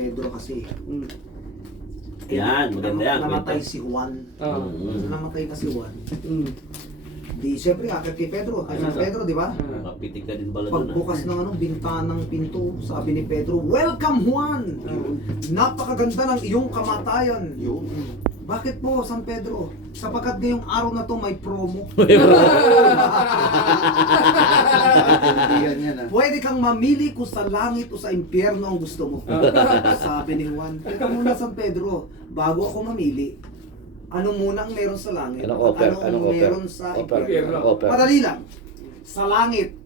Pedro kasi. Yan, maganda yan. Namatay Kwento. si Juan. Mm. Namatay na si Juan. Di, syempre, akit kay Pedro. Kay San Pedro, di ba? Mapitig ka din pala doon. Pagbukas ng bintanang pinto, sabi ni Pedro, "Welcome, Juan! Napakaganda ng iyong kamatayan." Bakit po, San Pedro? Sapagkat ngayong araw na to may promo. Pwede kang mamili kung sa langit o sa impyerno ang gusto mo. Sabi ni Juan, teka muna San Pedro, bago ako mamili, ano munang meron sa langit? Anong offer? At anong meron sa impyerno? Madali lang. Sa langit,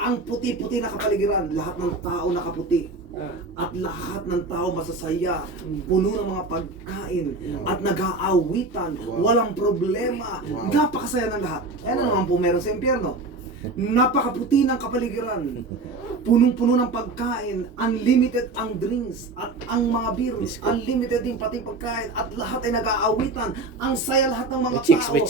ang puti-puti na kapaligiran, lahat ng tao nakaputi. At lahat ng tao masasaya, puno ng mga pagkain, at nag-aawitan, walang problema, napakasaya ng lahat. Ano naman po meron sa impyerno? Napakaputi ng kapaligiran, punong-puno ng pagkain, unlimited ang drinks at ang mga beer, unlimited din pati pagkain, at lahat ay nag-aawitan, ang saya lahat ng mga tao.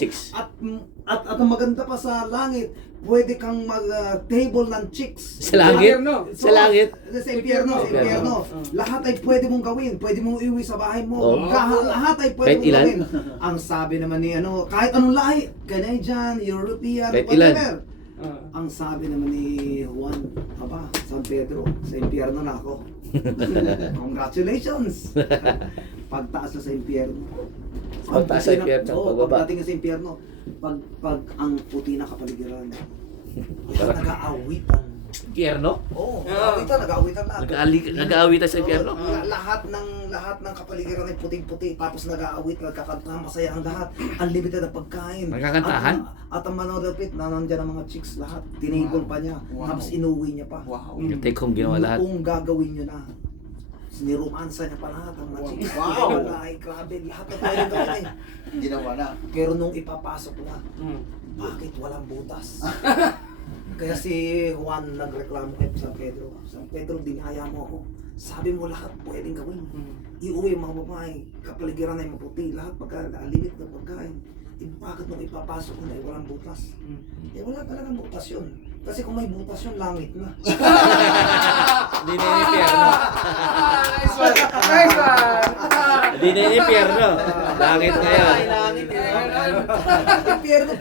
At ang maganda pa sa langit, pwede kang mag-table ng chicks. Sa langit? Sa langit? Sa impyerno, sa impyerno. Lahat ay pwede mong gawin, pwede mong iuwi sa bahay mo. Oh. Lahat ay pwede Kahit mong ilan? gawin. Ang sabi naman ni kahit anong lahi, Canadian, European, Kahit whatever. ilan? Ang sabi naman ni Juan, aba, San Pedro, sa impyerno na ako. Congratulations! Pagtaas na sa impyerno. Pagtaas sa impyerno, Oo, pagbaba. pagdating sa impyerno, pag ang puti na kapaligiran, lahat nag-aawitan. Impyerno? Oo, nag-aawitan lahat. Nag-aawitan sa impyerno? Lahat ng kapaligiran ay puting-puti, tapos nag-aawit, nagkakanta, masaya ang lahat. Unlimited na pagkain. Nagkakantahan? At ang manodapit, nandiyan ang mga chicks lahat. Tinable pa niya, tapos inuwi niya pa. Yung take home ginawa lahat. Kung gagawin niyo na. Niromansa niya pa lahat ang mga chicks. Wala, ay grabe, lahat na pwede gawin eh. Ginawa na. Pero nung ipapasok na, bakit walang butas? Kaya si Juan nagreklamo kay San Pedro. San Pedro, dinaya mo ako. Sabi mo lahat pwedeng gawin. Iuwi yung mga babae, kapaligiran ay maputi, lahat pagka-limit ng pagkain. Bakit nung ipapasok na walang butas? Wala talagang butas yun. Kasi kung may butas yun, langit na. Hindi na yung impyerno. Nice one! Nice one! Hindi na yung impyerno. Langit na yan. Langit na yan. Impyerno,